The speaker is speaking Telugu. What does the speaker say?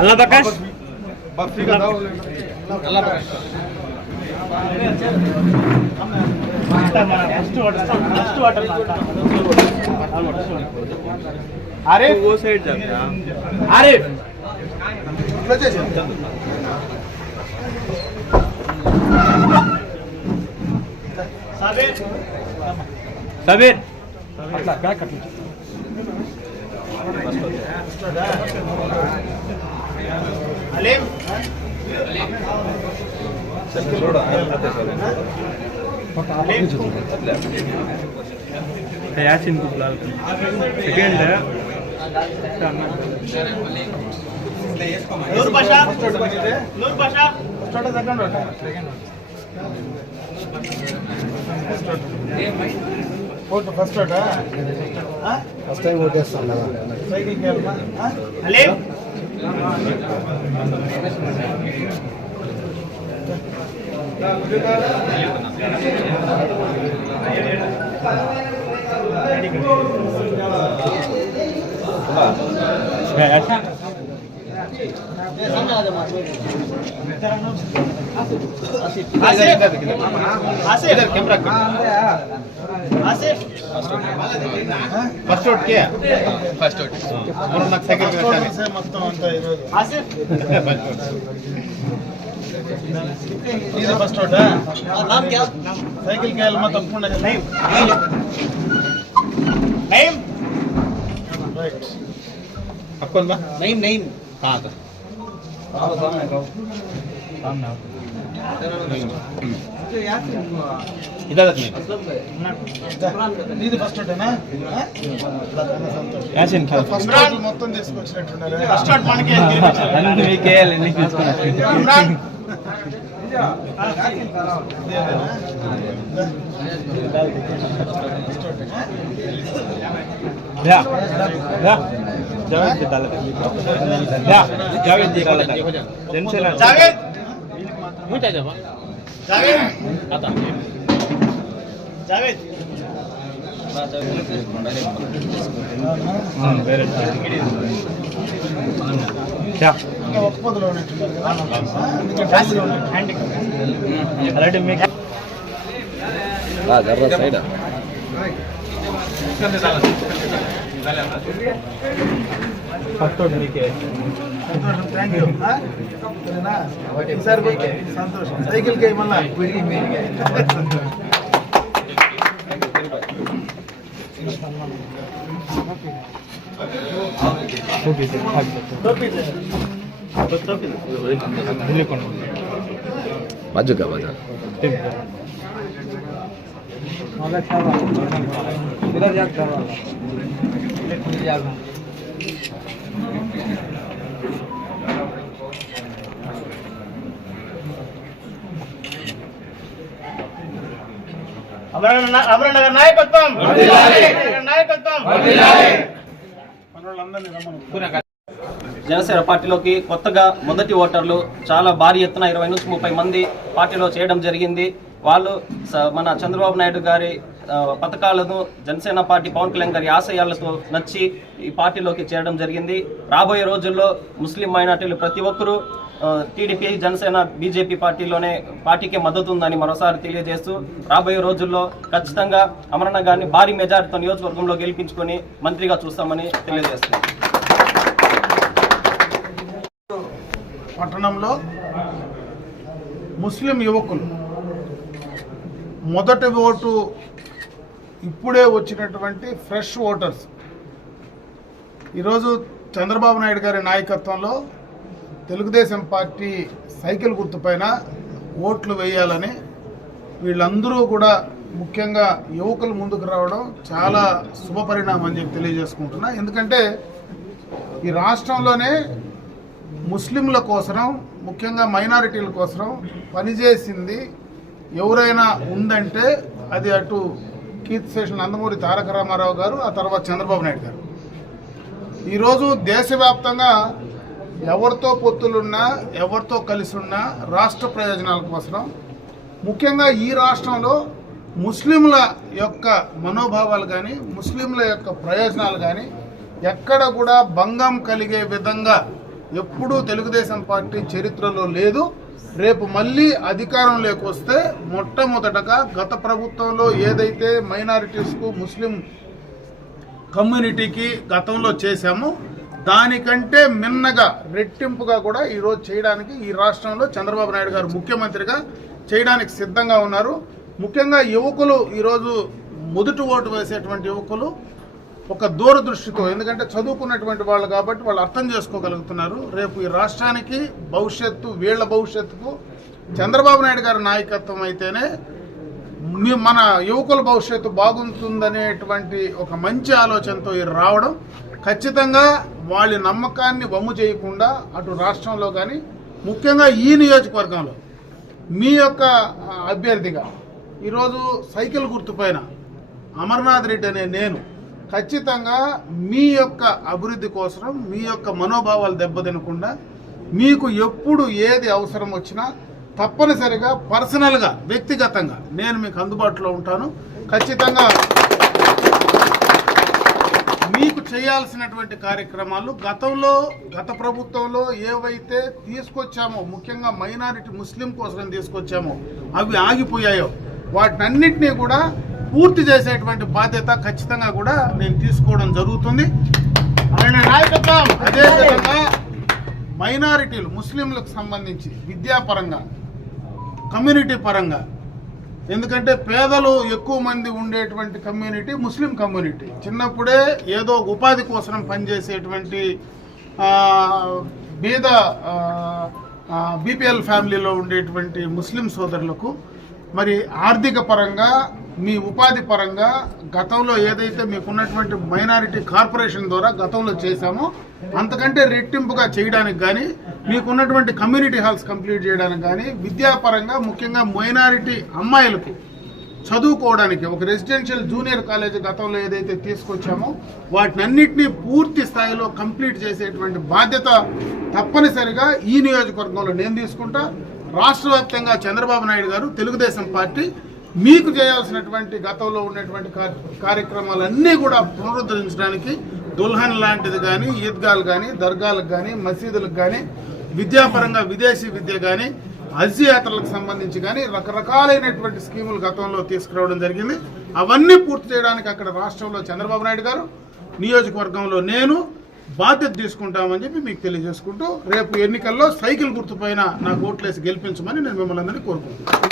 అల్లా ప్రకాష్ आरिफ वो साइड जाता है आरिफ साबिर साबिर अट्ला क्या कट अलीम यासिन को बुला सेकंड है Noor Pasha start second photo first start हां फर्स्ट टाइम वोट చేస్తాను సైకిల్ కేల్మా అలీం ऐसा फर्स्ट आउट किया फर्स्ट आउट और నాకు సెకండ్ से మొత్తం అంతా ఈ రోజు ఆసిఫ్ ఇది ఫస్ట్ అవుట్ नाम क्या साइकिल के अलमा तప్పకుండా नहीं नहीं राइट अपन बा नहीं नहीं कहां था सामने का सामने इधर नहीं ఇది ఫస్ట్ అవుట్ ना యాసిన్ ఫస్ట్ అవుట్ మొత్తం తీసుకొచ్చినట్టున్నారు ఫస్ట్ అవుట్ మనకి అన్ని మీకేయాలి అన్ని తీసుకొచ్చి ఇమ్రాన్ या या जावेद की डाल या जावेद की डाल टेंशन जावेद मुझे जा जावेद आता जावेद वेरी क्या ఒప్పదలో ఉన్నట్టున్నారు కదా హ్యాండ్ అలాంటి మీకు జర్ర సైడ్ ఫస్ట్ మీకే సంతోషం థ్యాంక్ యూ సరేనా ఈసారి సంతోషం సైకిల్ కి మళ్ళా విడిగి మీరిగే बाजू का बाजार అమరనగర్ నాయకత్వం నాయకత్వం జనసేన పార్టీలోకి కొత్తగా మొదటి ఓటర్లు చాలా భారీ ఎత్తున 20 నుంచి 30 మంది పార్టీలో చేయడం జరిగింది. వాళ్ళు మన చంద్రబాబు నాయుడు గారి పథకాలను జనసేన పార్టీ పవన్ కళ్యాణ్ గారి ఆశయాలతో నచ్చి ఈ పార్టీలోకి చేరడం జరిగింది. రాబోయే రోజుల్లో ముస్లిం మైనార్టీలు ప్రతి ఒక్కరూ టీడీపీ జనసేన బీజేపీ పార్టీకే మద్దతు ఉందని మరోసారి తెలియజేస్తూ రాబోయే రోజుల్లో ఖచ్చితంగా అమరన్న గారిని భారీ మెజారిటీతో నియోజకవర్గంలో గెలిపించుకొని మంత్రిగా చూస్తామని తెలియజేస్తున్నాం. పట్టణంలో ముస్లిం యువకులు మొదటి ఓటు ఇప్పుడే వచ్చినటువంటి ఫ్రెష్ ఓటర్స్ ఈరోజు చంద్రబాబు నాయుడు గారి నాయకత్వంలో తెలుగుదేశం పార్టీ సైకిల్ గుర్తుపైన ఓట్లు వేయాలని వీళ్ళందరూ కూడా ముఖ్యంగా యువకులు ముందుకు రావడం చాలా శుభపరిణామం అని చెప్పి తెలియజేసుకుంటున్నా. ఎందుకంటే ఈ రాష్ట్రంలోనే ముస్లింల కోసం ముఖ్యంగా మైనారిటీల కోసం పనిచేసింది ఎవరైనా ఉందంటే అది అటు కీర్తిశేషులు నందమూరి తారక రామారావు గారు, ఆ తర్వాత చంద్రబాబు నాయుడు గారు. ఈరోజు దేశవ్యాప్తంగా ఎవరితో పొత్తులున్నా ఎవరితో కలిసి ఉన్నా రాష్ట్ర ప్రయోజనాల కోసం ముఖ్యంగా ఈ రాష్ట్రంలో ముస్లింల యొక్క మనోభావాలు కానీ ముస్లింల యొక్క ప్రయోజనాలు కానీ ఎక్కడ కూడా భంగం కలిగే విధంగా ఎప్పుడూ తెలుగుదేశం పార్టీ చరిత్రలో లేదు. రేపు మళ్ళీ అధికారంలోకి వస్తే మొట్టమొదటగా గత ప్రభుత్వంలో ఏదైతే మైనారిటీస్కు ముస్లిం కమ్యూనిటీకి గతంలో చేశామో దానికంటే మిన్నగా రెట్టింపుగా కూడా ఈరోజు చేయడానికి ఈ రాష్ట్రంలో చంద్రబాబు నాయుడు గారు ముఖ్యమంత్రిగా చేయడానికి సిద్ధంగా ఉన్నారు. ముఖ్యంగా యువకులు ఈరోజు మొదటి ఓటు వేసేటువంటి యువకులు ఒక దూరదృష్టితో, ఎందుకంటే చదువుకున్నటువంటి వాళ్ళు కాబట్టి వాళ్ళు అర్థం చేసుకోగలుగుతున్నారు. రేపు ఈ రాష్ట్రానికి భవిష్యత్తు, వీళ్ల భవిష్యత్తుకు చంద్రబాబు నాయుడు గారి నాయకత్వం అయితేనే మన యువకుల భవిష్యత్తు బాగుంటుందనేటువంటి ఒక మంచి ఆలోచనతో రావడం, ఖచ్చితంగా వాళ్ళ నమ్మకాన్ని వమ్ము చేయకుండా అటు రాష్ట్రంలో కానీ ముఖ్యంగా ఈ నియోజకవర్గంలో మీ యొక్క అభ్యర్థిగా ఈరోజు సైకిల్ గుర్తుపైన అమర్నాథ్ రెడ్డి అనే నేను ఖచ్చితంగా మీ యొక్క అభివృద్ధి కోసం, మీ యొక్క మనోభావాలు దెబ్బతినకుండా మీకు ఎప్పుడు ఏది అవసరం వచ్చినా తప్పనిసరిగా పర్సనల్గా, వ్యక్తిగతంగా నేను మీకు అందుబాటులో ఉంటాను. ఖచ్చితంగా మీకు చేయాల్సినటువంటి కార్యక్రమాలు గత ప్రభుత్వంలో ఏవైతే తీసుకొచ్చామో, ముఖ్యంగా మైనారిటీ ముస్లిం కోసం తీసుకొచ్చామో అవి ఆగిపోయాయో వాటినన్నింటినీ కూడా పూర్తి చేసేటువంటి బాధ్యత ఖచ్చితంగా కూడా నేను తీసుకోవడం జరుగుతుంది. ఆయన నాయకత్వం అదేవిధంగా మైనారిటీలు ముస్లింలకు సంబంధించి విద్యాపరంగా, కమ్యూనిటీ పరంగా, ఎందుకంటే పేదలు ఎక్కువ మంది ఉండేటువంటి కమ్యూనిటీ ముస్లిం కమ్యూనిటీ. చిన్నప్పుడే ఏదో ఉపాధి కోసం పనిచేసేటువంటి బీద బీపీఎల్ ఫ్యామిలీలో ఉండేటువంటి ముస్లిం సోదరులకు మరి ఆర్థిక పరంగా, మీ ఉపాధి పరంగా గతంలో ఏదైతే మీకున్నటువంటి మైనారిటీ కార్పొరేషన్ ద్వారా గతంలో చేశామో అంతకంటే రెట్టింపుగా చేయడానికి కానీ, మీకున్నటువంటి కమ్యూనిటీ హాల్స్ కంప్లీట్ చేయడానికి కానీ, విద్యాపరంగా ముఖ్యంగా మైనారిటీ అమ్మాయిలకు చదువుకోవడానికి ఒక రెసిడెన్షియల్ జూనియర్ కాలేజ్ గతంలో ఏదైతే తీసుకొచ్చామో వాటినన్నింటినీ పూర్తి స్థాయిలో కంప్లీట్ చేసేటువంటి బాధ్యత తప్పనిసరిగా ఈ నియోజకవర్గంలో నేను తీసుకుంటా. రాష్ట్ర వ్యాప్తంగా చంద్రబాబు నాయుడు గారు, తెలుగుదేశం పార్టీ మీకు చేయాల్సినటువంటి గతంలో ఉన్నటువంటి కార్యక్రమాలన్నీ కూడా పునరుద్ధరించడానికి దుల్హన్ లాంటిది కానీ, ఈద్గాలు కానీ, దర్గాలకు కానీ, మసీదులకు కానీ, విద్యాపరంగా విదేశీ విద్య కానీ, హజ్ యాత్రలకు సంబంధించి కానీ రకరకాలైనటువంటి స్కీములు గతంలో తీసుకురావడం జరిగింది. అవన్నీ పూర్తి చేయడానికి అక్కడ రాష్ట్రంలో చంద్రబాబు నాయుడు గారు, నియోజకవర్గంలో నేను బాధ్యత తీసుకుంటామని చెప్పి మీకు తెలియజేసుకుంటూ రేపు ఎన్నికల్లో సైకిల్ గుర్తుపైన నాకు ఓట్లేసి గెలిపించమని నేను మిమ్మల్ని అందరినీ కోరుకుంటున్నాను.